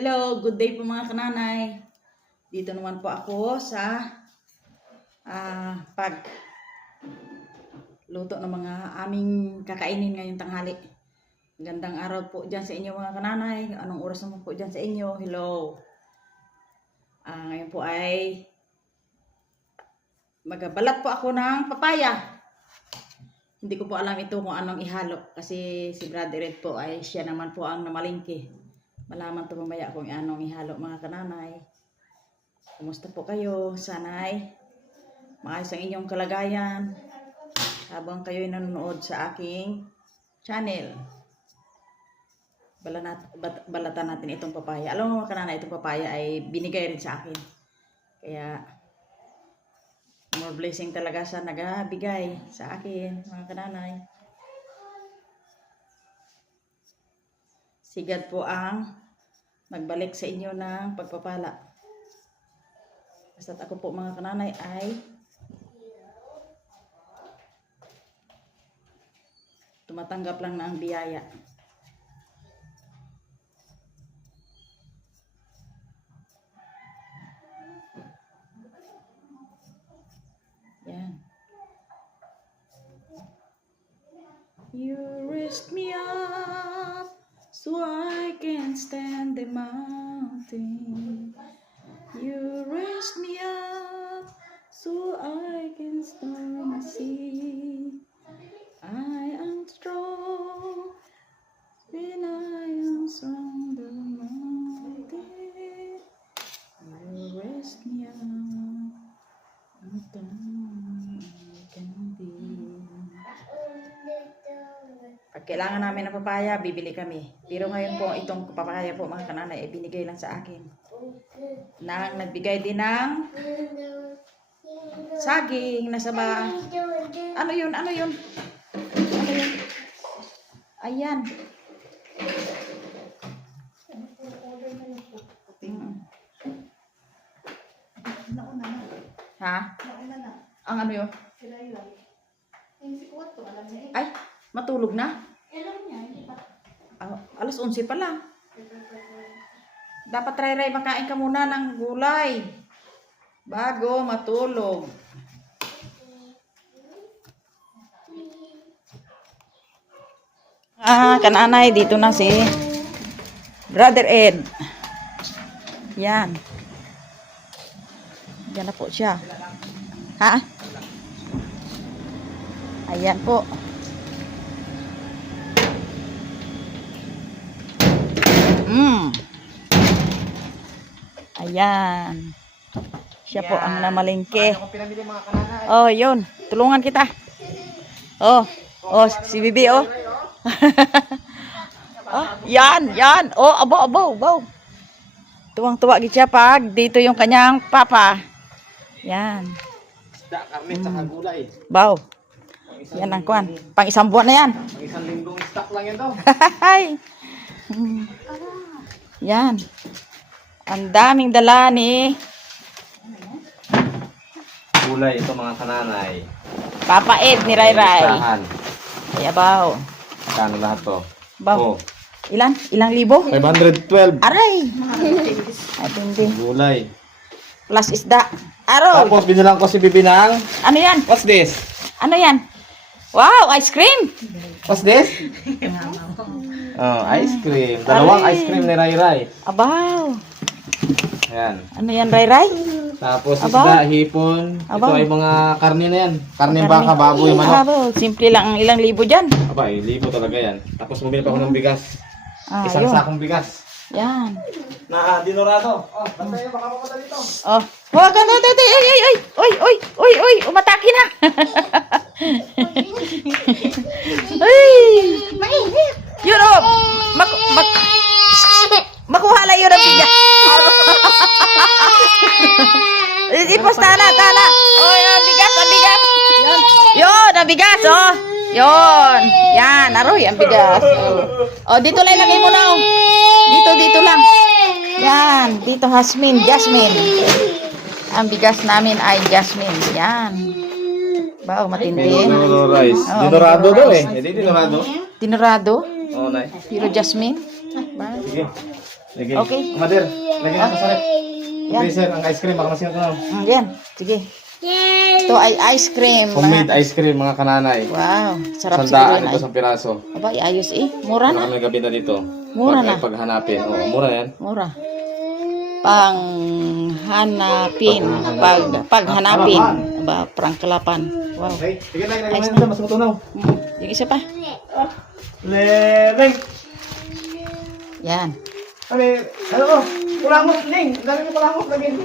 Hello, good day po mga kananay. Dito naman po ako sa pag luto ng mga aming kakainin ngayong tanghali. Gandang araw po dyan sa inyo mga kananay. Anong oras naman po dyan sa inyo? Hello. Ngayon po ay magbalat po ako ng papaya. Hindi ko po alam ito kung anong ihalo kasi si Brother Ed po ay siya naman po ang namalingki. Malaman to mamaya kung anong ihalo mga kananay. Kumusta po kayo? Sana'y maayos ang inyong kalagayan habang kayo'y nanonood sa aking channel. Balatan natin itong papaya. Alam mo mga kananay, itong papaya ay binigay rin sa akin. Kaya more blessing talaga sa nagbigay sa akin mga kananay. Sigad po ang magbalik sa inyo ng pagpapala. Basta't ako po mga kananay ay tumatanggap lang ng biyaya. Yan. You raised me up so I can stand the mountain. You raised me up so I can storm the sea. I am strong when I am strong the mountain. You raised me up so I can be. Pag kailangan namin ng papaya, bibili kami. Pero ngayon po, itong papaya po mga kananay, ay binigay lang sa akin. Nang nagbigay din ng saging na saba. Ano yun? Ano yun? Ano yun? Ayan. Ha? Ang ano yun? Ay, matulog na? Alas 11 pa lang. Dapat try makain ka muna ng gulay bago matulog. Kananay, dito na si Brother Ed. Yan. Yan na po siya. Ha? Ayan po. Ayan. Siya po ang namalingke. Oh, yun. Tulungan kita. Oh, si Bibi, oh. Oh, yan. Oh, abo. Tuwang-tuwa siya pag dito yung kanyang papa. Yan. Isda, karne, saka gulay. Baw. Yan ang kuwan. Pang isang buwan na yan. Pang isang linggong stock lang yan daw. Yan. Ang daming dala ni Gulay, ito mga kananay. Papa Ed ni Ray. Listahan. Ay, abaw. Kano lahat to? Baw. Oh. Ilan? Ilang libo? 512. Aray. At hindi. Gulay. Plus isda. Araw. Tapos binilang ko si Bibi ng... Ano yan? What's this? Ano yan? Wow, ice cream. What's this? Oh, ice cream. Dalawang ice cream ni Ray. Abaw. Ayan. Ano yan, Ray? Tapos Aba. isda, hipon. Aba. Ito ay mga karne na yan. Karne baka, baboy, manok. Abaw. Simple lang ang ilang libo dyan. Aba, libo talaga yan. Tapos bumili pa ako ng bigas. Isang Yun. sakong bigas. Yan. Na dinorado. Oh, bantay baka mamadali to. Oh. Wag ka na. Oy. Umatake na. Ay. Yun oh. Makuha lang yun ang bigas. Iposta na. Oy, ang bigas. Yun, ang bigas, oh. Yun. Yan, aroy, ang bigas. Oh, dito lang ilagay mo na, oh. Dito lang. Yan, dito Jasmine. Ang bigas namin ay Jasmine. Yan. Wow, matindi. Rice. Oh, Dinorado Mindoro daw rice. eh. Hindi dinorado. Dinorado. Oh, nay. Pero Jasmine. Sige. Sige. Okay. Mother, lagyan natin sa rep. Yan. Freezer, ang ice cream. Baka masingat na. Yan. Sige. Ito ay ice cream. Homemade ice cream, mga kananay. Wow. Sarap siguro Sandaan yan ito ay. sa piraso. Aba, iayos eh. Mura na. Marami gabi na dito. Mura na. Paghanapin. Oo, mura yan. Mura. Panghanapin. Paghanapin. Aba, prangkalapan. Wow. Okay, sige na, lagyan mo na. Mas matunaw. Yung isa pa. Leleng! Yan. Ano ko? Kulangot, Ling! Dami mo kulangot, lagyan.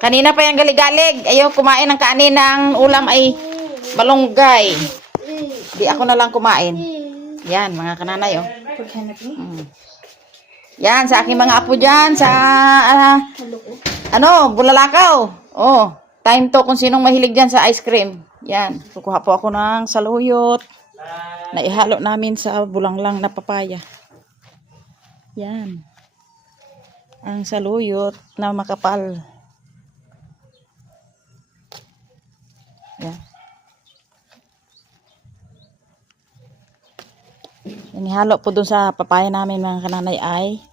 Kanina pa yung galig-galig. Ayaw kumain ng kaninang ulam ay malunggay. Di ako na lang kumain. Yan, mga kananay, oh. Yan, sa aking mga apo dyan, sa, bulalakaw. Oh, time to kung sinong mahilig dyan sa ice cream. Yan, kukuha po ako ng saluyot na ihalo namin sa bulanglang na papaya. Yan. Ang saluyot na makapal. Yan. Inihalo po dun sa papaya namin mga kananay ay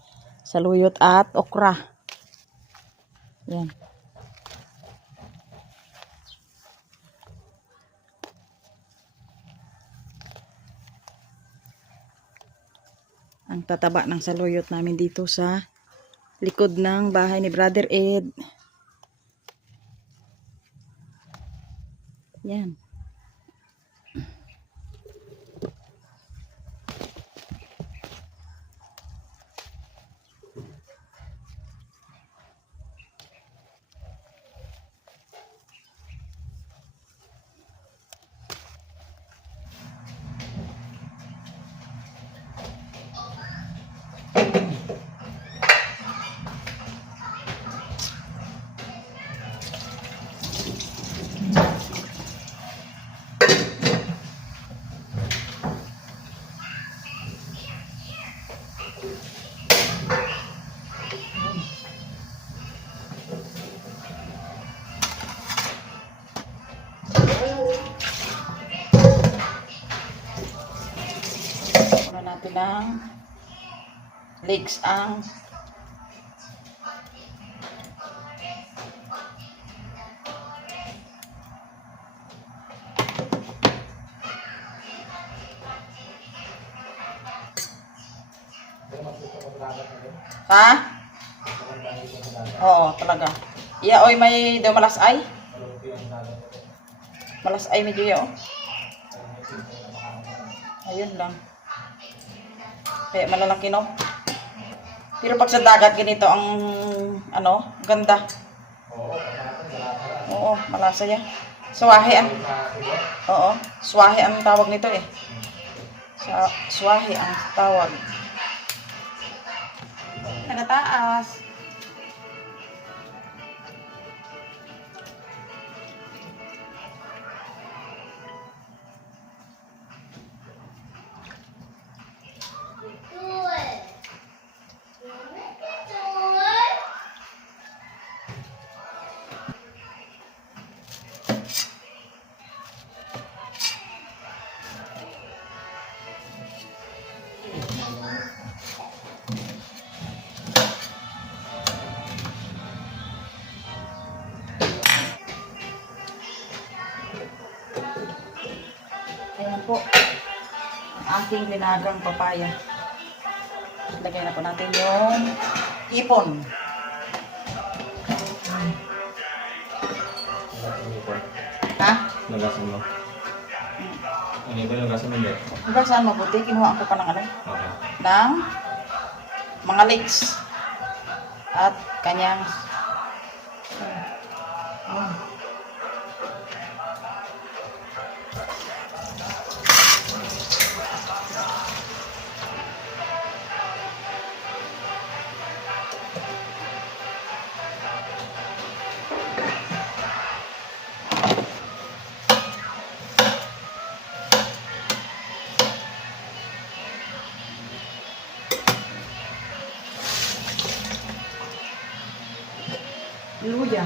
saluyot at okra. Yan. Ang tataba ng saluyot namin dito sa likod ng bahay ni Brother Ed. Yan. Puno natin ng leeks ang ha? Oo, talaga. Iya, oy, may daw malasay. Malasay medyo ya, oh. Ayun lang. Kaya malalaki, no? Pero pag sa dagat, ganito ang, ganda. Oo, malasa yan. Swahe ang, swahe ang tawag nito eh. Swahe ang tawag. Nagataas. Ayan po, ang aking linagang papaya. Lagay na po natin yung ipon. Ha? Nagasan mo. Ano ba yung nagasan mo dyan? Hanggang saan mabuti? Kinuha ko pa ng Okay. ng mga leeks at kanyang luya.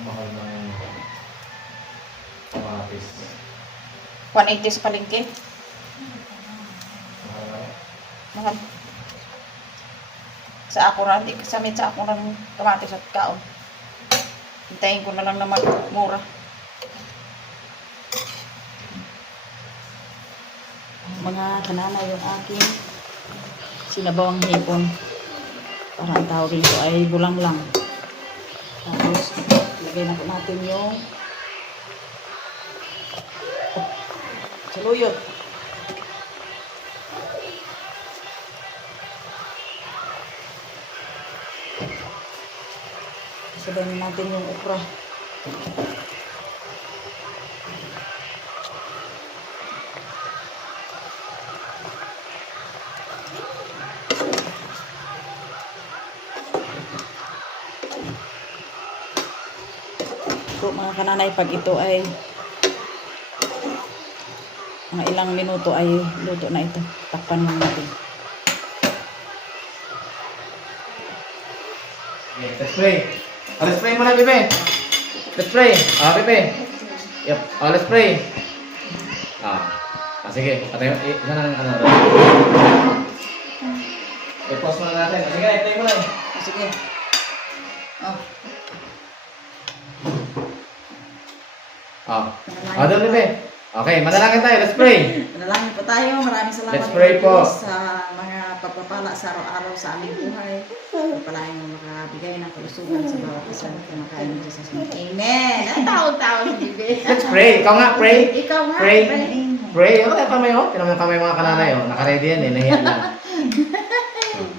Mahal na yung kamatis. 180 sa palengke. Mahal na. Mahal. Sa ako rin, di kasamit sa ako ng kamatis at kaon. Hintayin ko na lang na magmura. Mga kanana yung aking sinabawang hipon. Para ang tawag nito ay bulang lang. Tapos, lagay na po natin yung saluyot. Sabayin natin yung okra. So mga kananay, pag ito ay mga ilang minuto ay luto na ito. Takpan lang natin. Okay, let's pray. Let's pray muna, Bebe. Let's pray. Bebe. Yep. Let's pray. Sige. Patay, isa na ng ano. I-pause muna natin. Sige, i-play mo na eh. Sige. Doon, Bebe. Okay, manalangin tayo. Let's pray. Manalangin po tayo. Maraming salamat Let's pray po. sa mga pagpapala sa araw-araw sa aming buhay. Pagpalain mo makabigay ng kalusugan sa bawat isa na kumakain ng Jesus. Amen. Ay, taon-taon, Bibi. Let's pray. Ikaw nga, pray. Ikaw nga, Pray. pray. Pray. Ano tayo kamay, oh? Tinamang kamay mga kananay, oh. Nakaready yan, eh. Nahiya lang.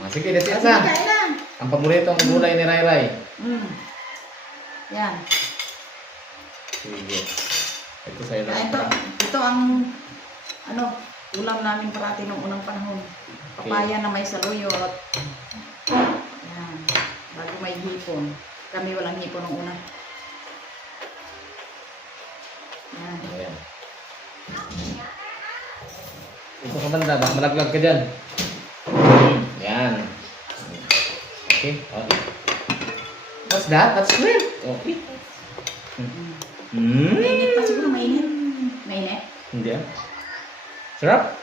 Sige, let's eat na. Kain na. Ang paboritong gulay ni Rai Rai. Yan. Sige. Ito sa'yo lang. Ito ang ulam namin parati nung unang panahon. Papaya na may saluyot. Yan. Bago may hipon. Kami walang hipon nung una. Yan. Ayan. Ito ka banda, baka malaglag ka dyan. Yan. Okay. What's that? That's shrimp. Okay. Mainit pa siguro, mainit. Mainit? Hindi ah. Sarap.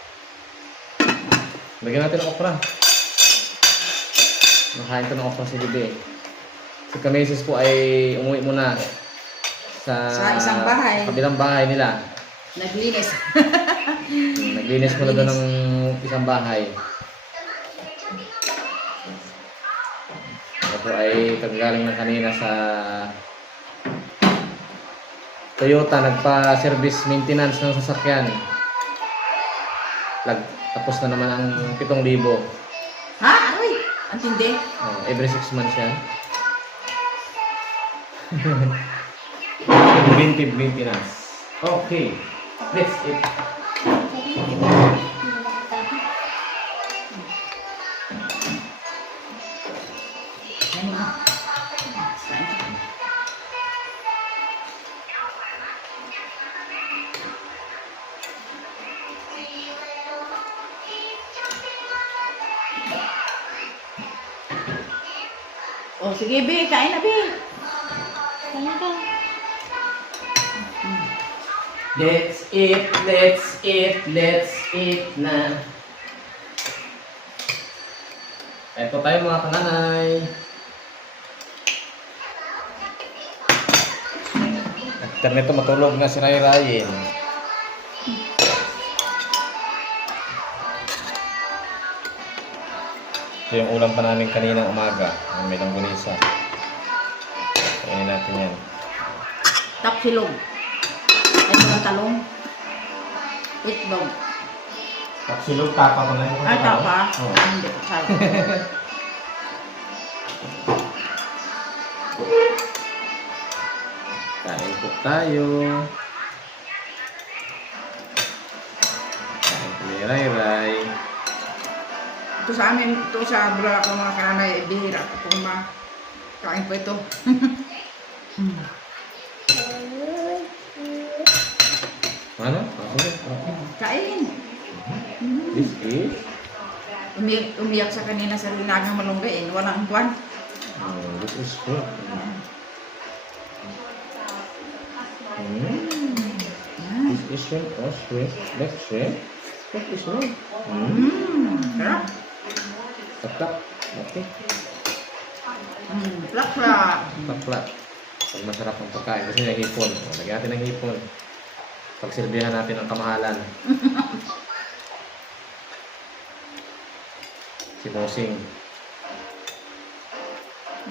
Lagyan natin ng okra. Nakain ko ng okra si Bibi. Si Kamesis po ay umuwi muna sa isang bahay. Kabilang bahay nila. Naglinis. Naglinis muna doon ng isang bahay. Ako po ay kagagaling ng kanina sa Toyota, nagpa-service maintenance ng sasakyan. Tapos na naman ang 7,000. Ha? Aroy! Ang tindi. Every 6 months yan. Preventive maintenance. Okay. Let's eat. Oh, sige, Bi. Kain na, Bi. Kain ka. Let's eat, let's eat, let's eat na. Ito tayo mga kananay. After nito matulog na si Rai Rai. Ito yung ulam pa namin kaninang umaga. May langgunisa. Kainin natin yan. Tapsilog. Ay, mga talong. Itlog. Tapsilog, tapa ko na yung Ay, tapa? Oo. Hindi. Sarap. Kain po tayo. Kain po ni Rai Rai. Ito sa amin, ito sa Bulacan ko mga kananay, bihira ko kung makain po ito. Ano? Kain. This is? Umiyak sa kanina sa linagang malunggay, walang buwan. This is fruit. This is shrimp or shrimp? Black shrimp? What is shrimp? Sarap. Tatak. Okay. Plak-plak. Taklat. Pag masarap ang pagkain. Kasi yung hipon. O, lagyan natin ng hipon. Pagsilbihan natin ang kamahalan. Si Bossing.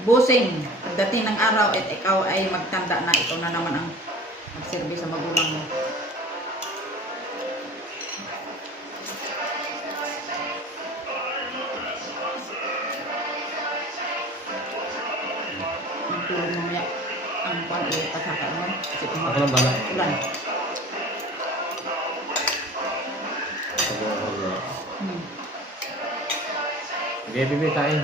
Busing. Pagdating ng araw at ikaw ay magtanda na, ikaw na naman ang magsilbi sa magulang mo. Ang tulog mamaya. Ang pan ulit pasaka mo. Kasi Ako lang bala. ulan. Okay, bibi, kain.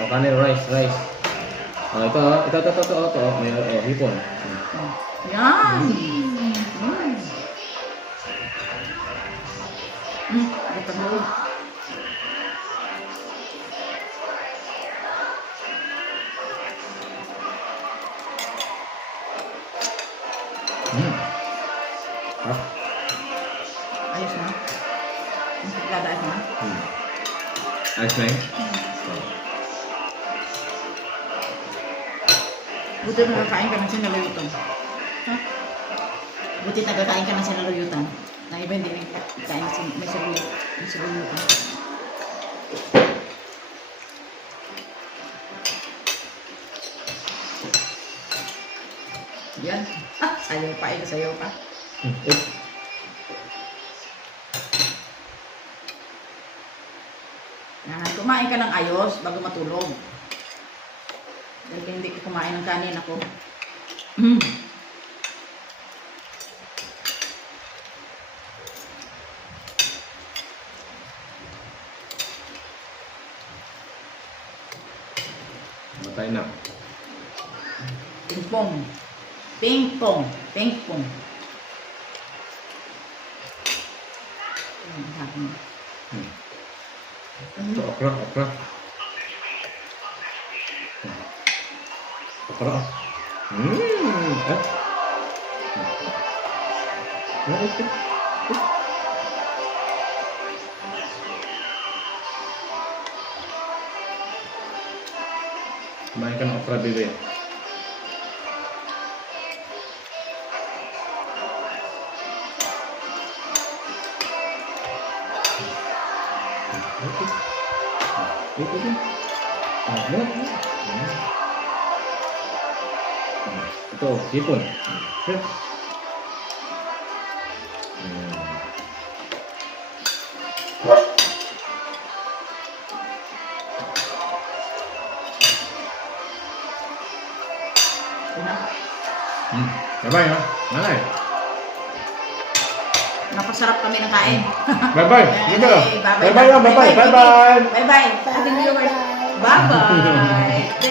O, kanin, rice. O, ito. May hipon. Yan! Ito mo. Ha? Ayos na. Dadaan na. Ayos na yun? Buti nakakain ka ng sinaluyutan. Ha? Buti nagkakain ka ng sinaluyutan. Na iba hindi nagkain ng sinaluyutan. Yan. Sayaw pa. Sayaw pa. Yan. Kumain ka ng ayos bago matulog. Dahil hindi ko kumain ng kanin ako. Matay na. Ping-pong. Ping-pong. Ping-pong. Ito, okra. Okra. Ito. Kumain ka ng okra, bebe. Ito, hipon. Shrimp. Bye-bye, ha? Nanay. Napasarap kami ng kain. Bye-bye. Bye-bye. Bye-bye. Bye-bye. Bye-bye. Bye-bye. Ating viewers. Bye-bye.